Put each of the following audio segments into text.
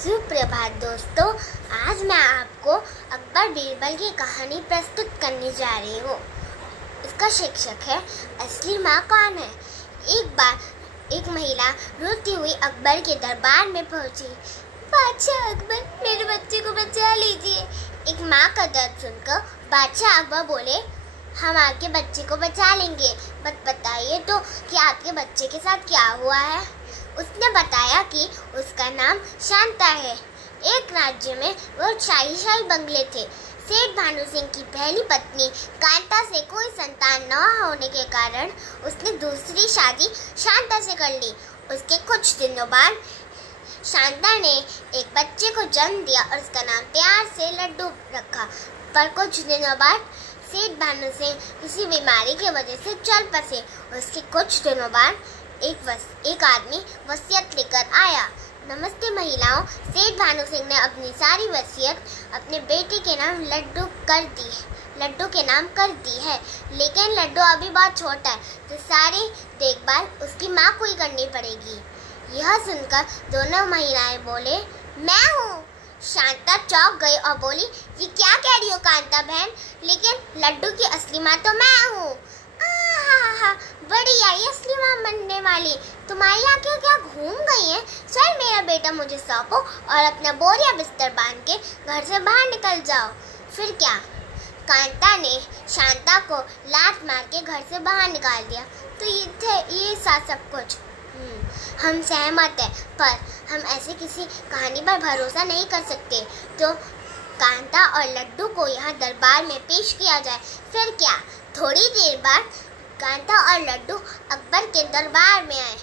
सुप्रभात दोस्तों, आज मैं आपको अकबर बीरबल की कहानी प्रस्तुत करने जा रही हूँ। इसका शीर्षक है असली माँ कौन है। एक बार एक महिला रोती हुई अकबर के दरबार में पहुंची। बादशाह अकबर, मेरे बच्चे को बचा लीजिए। एक माँ का दर्द सुनकर बादशाह अकबर बोले, हम आपके बच्चे को बचा लेंगे, बस बताइए तो कि आपके बच्चे के साथ क्या हुआ है। उसने बताया कि उसका नाम शांता है। एक राज्य में वो शाही बंगले थे। सेठ भानु सिंह की पहली पत्नी कांता से कोई संतान न होने के कारण उसने दूसरी शादी शांता से कर ली। उसके कुछ दिनों बाद शांता ने एक बच्चे को जन्म दिया और उसका नाम प्यार से लड्डू रखा। पर कुछ दिनों बाद सेठ भानु सिंह किसी बीमारी की वजह से चल बसे। उसके कुछ दिनों बाद एक आदमी वसीयत लेकर आया। नमस्ते महिलाओं, सेठ भानु सिंह ने अपनी सारी वसीयत अपने बेटे के नाम लड्डू के नाम कर दी है, लेकिन लड्डू अभी बहुत छोटा है तो सारी देखभाल उसकी माँ को ही करनी पड़ेगी। यह सुनकर दोनों महिलाएं बोले, मैं हूँ। शांता चौंक गई और बोली, ये क्या कह रही हो कांता बहन, लेकिन लड्डू की असली माँ तो मैं हूँ। बड़ी आई असली माँ बनने वाली, तुम्हारी आंखें क्या घूम गई हैं? चल मेरा बेटा मुझे सौंपो और अपना बोरिया बिस्तर बांध के घर से बाहर निकल जाओ। फिर क्या, कांता ने शांता को लात मार के घर से बाहर निकाल दिया। तो ये सब कुछ हम सहमत हैं, पर हम ऐसे किसी कहानी पर भरोसा नहीं कर सकते। तो कांता और लड्डू को यहाँ दरबार में पेश किया जाए। फिर क्या, थोड़ी देर बाद कांता और लड्डू अकबर के दरबार में आए।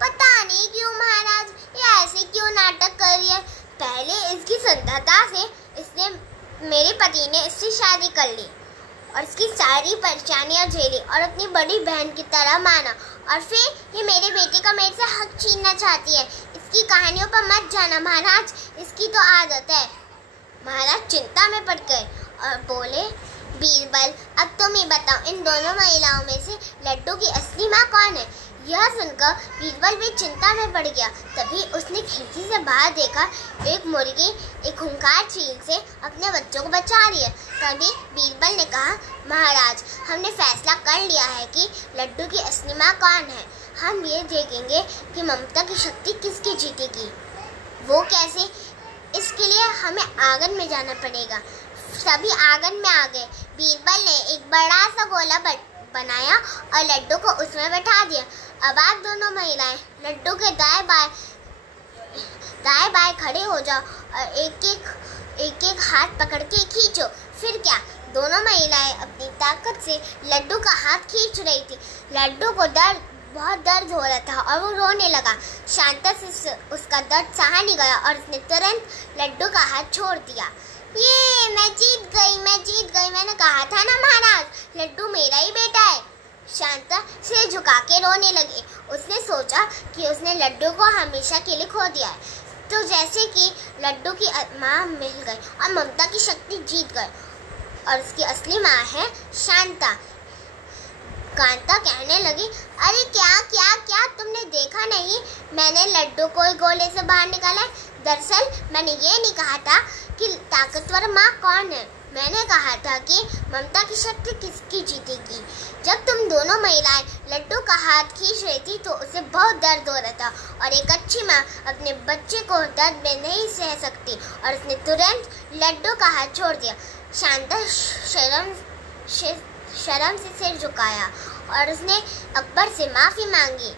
पता नहीं क्यों महाराज, ये ऐसे क्यों नाटक कर रही है। पहले इसकी सुंदरता से मेरे पति ने इससे शादी कर ली और इसकी सारी परेशानियां झेली और अपनी बड़ी बहन की तरह माना, और फिर ये मेरे बेटे का मेरे से हक छीनना चाहती है। इसकी कहानियों पर मत जाना महाराज, इसकी तो आदत है। महाराज चिंता में पड़ गए और बोले, बीरबल, अब तुम ही बताओ, इन दोनों महिलाओं में से लड्डू की असली माँ कौन है। यह सुनकर बीरबल भी चिंता में पड़ गया। तभी उसने खिड़की से बाहर देखा, एक मुर्गी एक खूंखार चील से अपने बच्चों को बचा रही है। तभी बीरबल ने कहा, महाराज, हमने फैसला कर लिया है कि लड्डू की असली माँ कौन है। हम ये देखेंगे कि ममता की शक्ति किसकी जीतेगी। वो कैसे? इसके लिए हमें आंगन में जाना पड़ेगा। सभी आंगन में आ गए। बीरबल ने एक बड़ा सा गोला बनाया और लड्डू को उसमें बैठा दिया। अब आप दोनों महिलाएं लड्डू के दाएं बाएं खड़े हो जाओ और एक एक हाथ पकड़ के खींचो। फिर क्या, दोनों महिलाएं अपनी ताकत से लड्डू का हाथ खींच रही थी। लड्डू को बहुत दर्द हो रहा था और वो रोने लगा। शांता से उसका दर्द सहा नहीं गया और उसने तुरंत लड्डू का हाथ छोड़ दिया। ये मैं जीत गई, मैंने कहा था ना महाराज, लड्डू मेरा ही बेटा है। शांता सिर झुका के रोने लगी। उसने सोचा कि उसने लड्डू को हमेशा के लिए खो दिया है। तो जैसे कि लड्डू की माँ मिल गई और ममता की शक्ति जीत गई और उसकी असली माँ है शांता। कांता कहने लगी, अरे क्या तुमने देखा नहीं, मैंने लड्डू को गोले से बाहर निकाला है। दरअसल मैंने ये नहीं कहा था कि ताकतवर माँ कौन है, मैंने कहा था कि ममता की शक्ति किसकी जीतेगी। जब तुम दोनों महिलाएं लड्डू का हाथ खींच रही थी तो उसे बहुत दर्द हो रहा था और एक अच्छी माँ अपने बच्चे को दर्द में नहीं सह सकती और उसने तुरंत लड्डू का हाथ छोड़ दिया। शांता शर्म से सिर झुकाया और उसने अकबर से माफ़ी मांगी।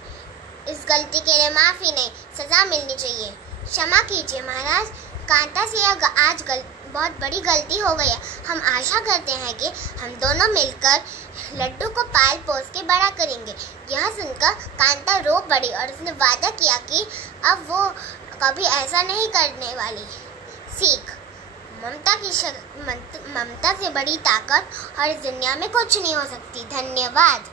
इस गलती के लिए माफ़ी नहीं, सज़ा मिलनी चाहिए। क्षमा कीजिए महाराज, कांता से आज बहुत बड़ी गलती हो गई है। हम आशा करते हैं कि हम दोनों मिलकर लड्डू को पाल पोस के बड़ा करेंगे। यह सुनकर कांता रो पड़ी और उसने वादा किया कि अब वो कभी ऐसा नहीं करने वाली। सीख, ममता से बड़ी ताकत और इस दुनिया में कुछ नहीं हो सकती। धन्यवाद।